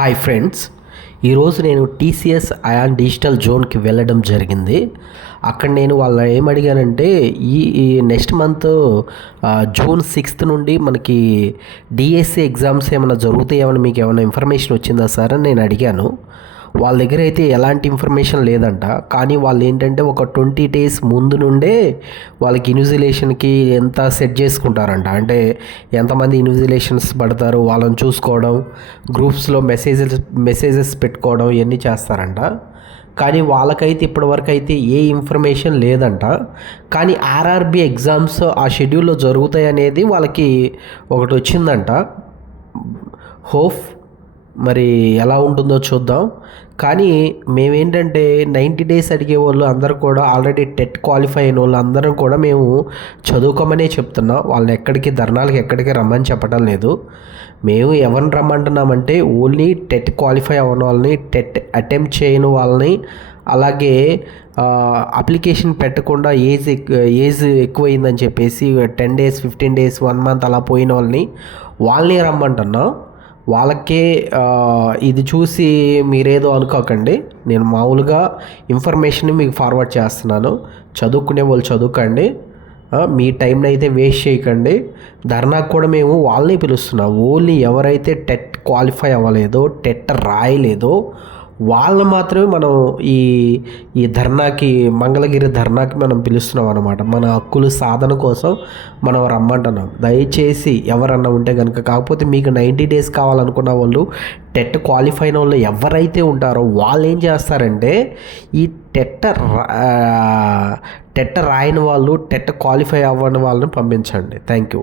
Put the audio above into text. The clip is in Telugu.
Hi friends. ఈరోజు నేను టీసీఎస్ అయాన్ డిజిటల్ జోన్కి వెళ్ళడం జరిగింది. అక్కడ నేను వాళ్ళ ఏమడిగానంటే ఈ ఈ నెక్స్ట్ మంత్ జూన్ సిక్స్త్ నుండి మనకి డిఎస్సి ఎగ్జామ్స్ ఏమైనా జరుగుతాయేమైనా మీకు ఏమైనా ఇన్ఫర్మేషన్ వచ్చిందా సార్ అని నేను అడిగాను. వాళ్ళ దగ్గర అయితే ఎలాంటి ఇన్ఫర్మేషన్ లేదంట. కానీ వాళ్ళు ఏంటంటే ఒక ట్వంటీ డేస్ ముందు నుండే వాళ్ళకి ఇన్విజిలేషన్కి ఎంత సెట్ చేసుకుంటారంట. అంటే ఎంతమంది ఇన్విజిలేషన్స్ పడతారు వాళ్ళని చూసుకోవడం గ్రూప్స్లో మెసేజెస్ మెసేజెస్ పెట్టుకోవడం ఇవన్నీ చేస్తారంట. కానీ వాళ్ళకైతే ఇప్పటివరకు అయితే ఏ ఇన్ఫర్మేషన్ లేదంట. కానీ ఆర్ఆర్బి ఎగ్జామ్స్ ఆ షెడ్యూల్లో జరుగుతాయి అనేది వాళ్ళకి ఒకటి వచ్చిందంట. హోప్ మరి ఎలా ఉంటుందో చూద్దాం. కానీ మేమేంటంటే నైంటీ డేస్ అడిగే వాళ్ళు అందరూ కూడా ఆల్రెడీ టెట్ క్వాలిఫై అయిన వాళ్ళు అందరం కూడా మేము చదువుకోమనే చెప్తున్నాం. వాళ్ళని ఎక్కడికి ధర్నాలకు ఎక్కడికి రమ్మని చెప్పడం లేదు. మేము ఎవరిని రమ్మంటున్నామంటే ఓన్లీ టెట్ క్వాలిఫై అవ్వని వాళ్ళని టెట్ అటెంప్ట్ చేయని వాళ్ళని అలాగే అప్లికేషన్ పెట్టకుండా ఏజ్ ఏజ్ ఎక్కువైందని చెప్పేసి ten days fifteen days one month అలా పోయిన వాళ్ళని వాళ్ళని రమ్మంటున్నాం. వాళ్ళకే ఇది చూసి మీరేదో అనుకోకండి. నేను మామూలుగా ఇన్ఫర్మేషన్ మీకు ఫార్వర్డ్ చేస్తున్నాను. చదువుకునే వాళ్ళు చదువుకోండి. మీ టైంని అయితే వేస్ట్ చేయకండి. ధర్నాకు కూడా మేము వాళ్ళని పిలుస్తున్నాం. ఓన్లీ ఎవరైతే టెట్ క్వాలిఫై అవ్వలేదో టెట్ రాయలేదో వాళ్ళని మాత్రమే మనం ఈ ఈ ధర్నాకి మంగళగిరి ధర్నాకి మనం పిలుస్తున్నాం అనమాట మన హక్కులు సాధన కోసం మనం రమ్మంటున్నాం. దయచేసి ఎవరన్నా ఉంటే కనుక కాకపోతే మీకు నైంటీ డేస్ కావాలనుకున్న వాళ్ళు టెట్ క్వాలిఫై అయిన వాళ్ళు ఎవరైతే ఉంటారో వాళ్ళు ఏం చేస్తారంటే ఈ టెట్ట టెట్ట రాయని వాళ్ళు టెట్ క్వాలిఫై అవ్వని వాళ్ళని పంపించండి. Thank you